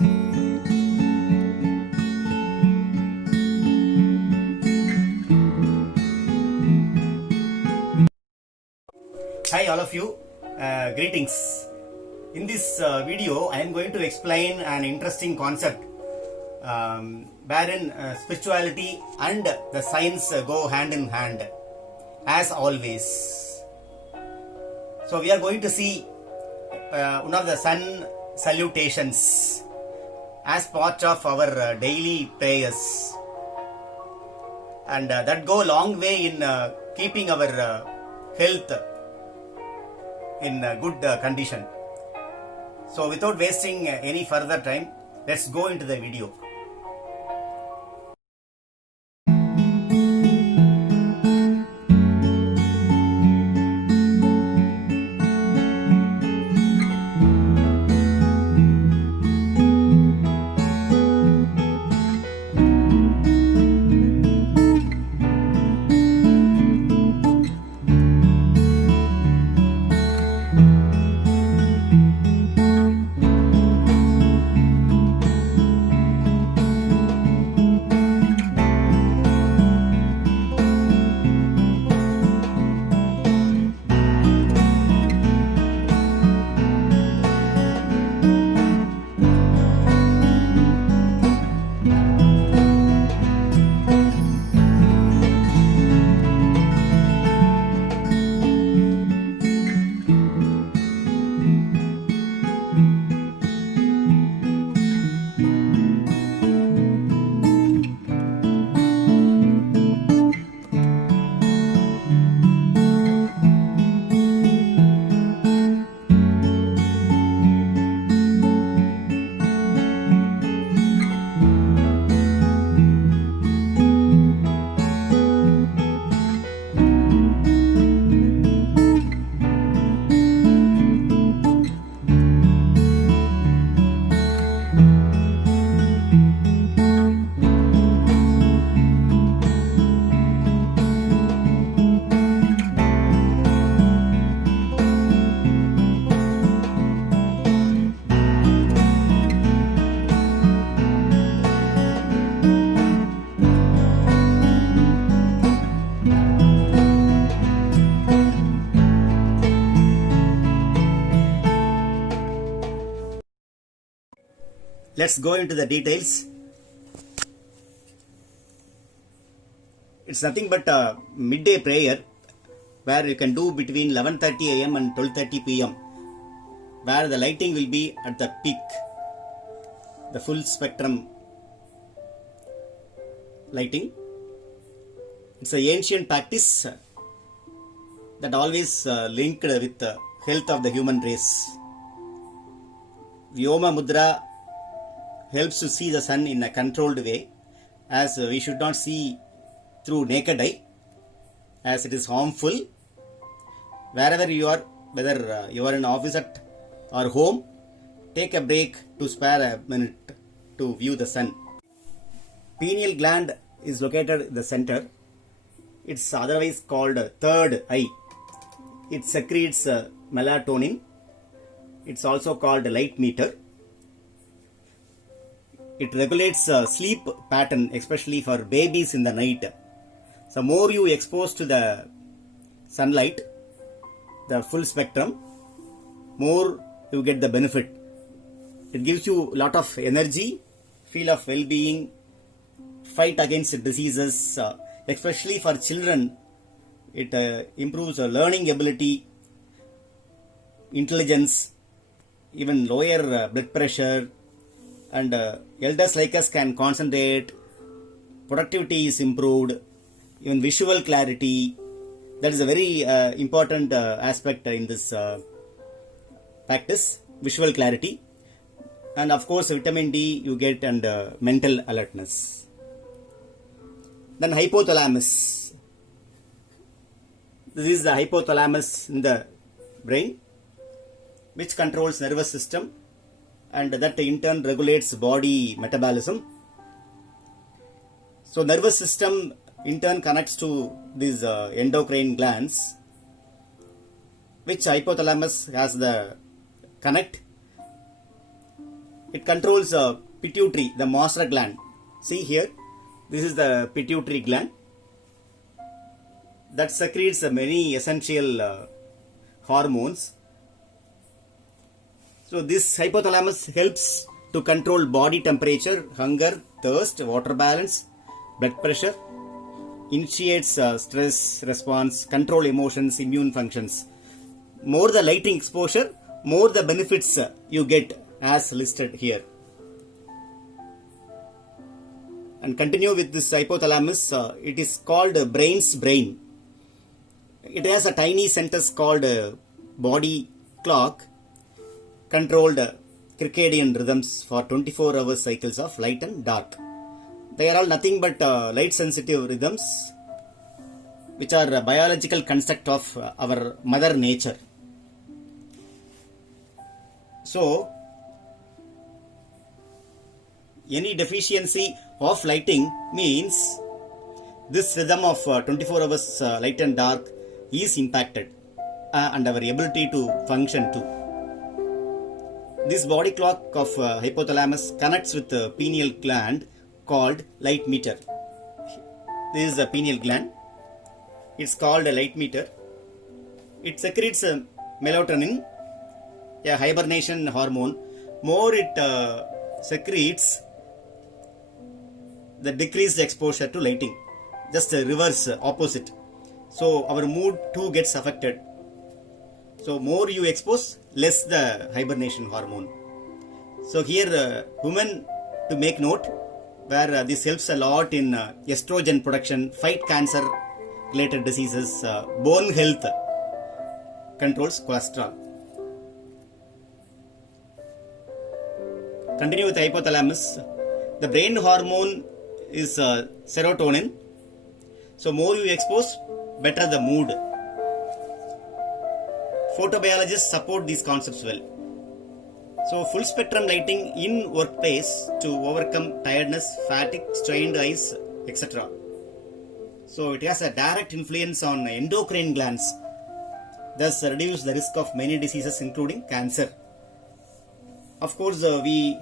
Hi all of you, greetings. In this video I am going to explain an interesting concept wherein spirituality and the science go hand in hand as always. So we are going to see one of the sun salutations as part of our daily prayers, and that go a long way in keeping our health in good condition. So without wasting any further time, let's go into the video. Let's go into the details. It's nothing but a midday prayer where you can do between 11:30 a.m. and 12:30 p.m. where the lighting will be at the peak, the full spectrum lighting. It's an ancient practice that always linked with the health of the human race. Vyoma Mudra helps to see the sun in a controlled way, as we should not see through naked eye, as it is harmful. Wherever you are, whether you are in office or home, take a break to spare a minute to view the sun. Pineal gland is located in the center. It's otherwise called third eye. It secretes melatonin. It's also called light meter. It regulates sleep pattern, especially for babies in the night. So more you expose to the sunlight, the full spectrum, more you get the benefit. It gives you a lot of energy, feel of well-being, fight against diseases, especially for children. It improves learning ability, intelligence, even lower blood pressure, and elders like us can concentrate, productivity is improved, even visual clarity. That is a very important aspect in this practice, visual clarity. And of course vitamin D you get, and mental alertness. Then hypothalamus. This is the hypothalamus in the brain, which controls nervous system, and that in turn regulates body metabolism. So nervous system in turn connects to these endocrine glands, which hypothalamus has the connect, It controls pituitary, the master gland. See here, this is the pituitary gland that secretes many essential hormones. So this hypothalamus helps to control body temperature, hunger, thirst, water balance, blood pressure, initiates stress response, control emotions, immune functions. More the lighting exposure, more the benefits you get as listed here. And continue with this hypothalamus. It is called brain's brain. It has a tiny centers called body clock, controlled circadian rhythms for 24-hour cycles of light and dark. They are all nothing but light sensitive rhythms, which are a biological construct of our mother nature. So any deficiency of lighting means this rhythm of 24 hours light and dark is impacted and our ability to function too. This body clock of hypothalamus connects with the pineal gland called light meter. This is the pineal gland. It's called a light meter. It secretes melatonin, a hibernation hormone. More it secretes, the decreased exposure to lighting. Just the reverse, opposite. So our mood too gets affected. So more you expose, less the hibernation hormone. So here women to make note, where this helps a lot in estrogen production, fight cancer related diseases, bone health, controls cholesterol. Continue with the hypothalamus. The brain hormone is serotonin. So more you expose, better the mood. Photobiologists support these concepts well. So full spectrum lighting in workplace to overcome tiredness, fatigue, strained eyes, etc. So it has a direct influence on endocrine glands, thus reduce the risk of many diseases including cancer. Of course, we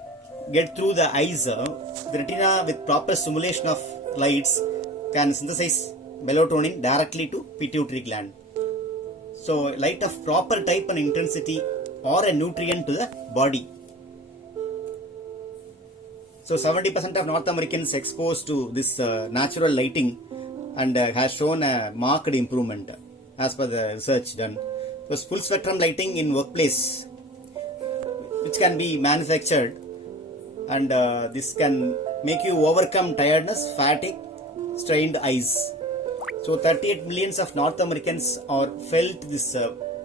get through the eyes. The retina with proper stimulation of lights can synthesize melatonin directly to pituitary gland. So light of proper type and intensity or a nutrient to the body. So 70% of North Americans exposed to this natural lighting and has shown a marked improvement as per the research done. So full spectrum lighting in workplace, which can be manufactured, and this can make you overcome tiredness, fatigue, strained eyes. So 38 millions of North Americans are felt this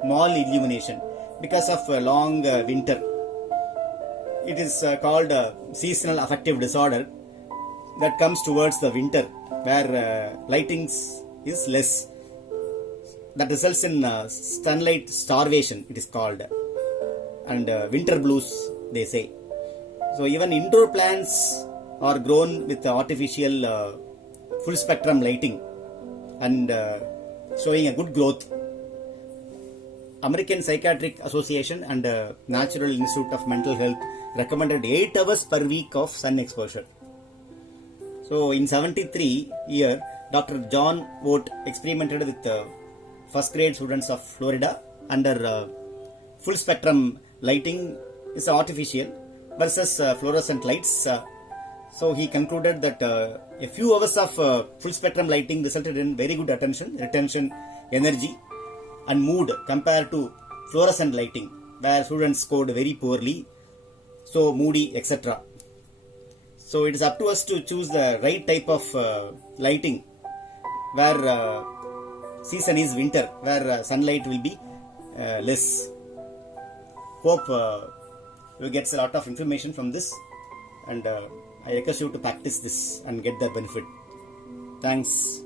mall illumination because of a long winter. It is called seasonal affective disorder that comes towards the winter, where lighting is less. That results in sunlight starvation, it is called, and winter blues, they say. So even indoor plants are grown with artificial full spectrum lighting and showing a good growth. American Psychiatric Association and National Institute of Mental Health recommended 8 hours per week of sun exposure. So in 73 year, Dr. John Vogt experimented with first grade students of Florida under full spectrum lighting is artificial versus fluorescent lights. So he concluded that a few hours of full spectrum lighting resulted in very good attention, retention, energy and mood compared to fluorescent lighting, where students scored very poorly, so moody, etc. So it is up to us to choose the right type of lighting, where season is winter, where sunlight will be less. Hope you get a lot of information from this, and I request you to practice this and get the benefit. Thanks.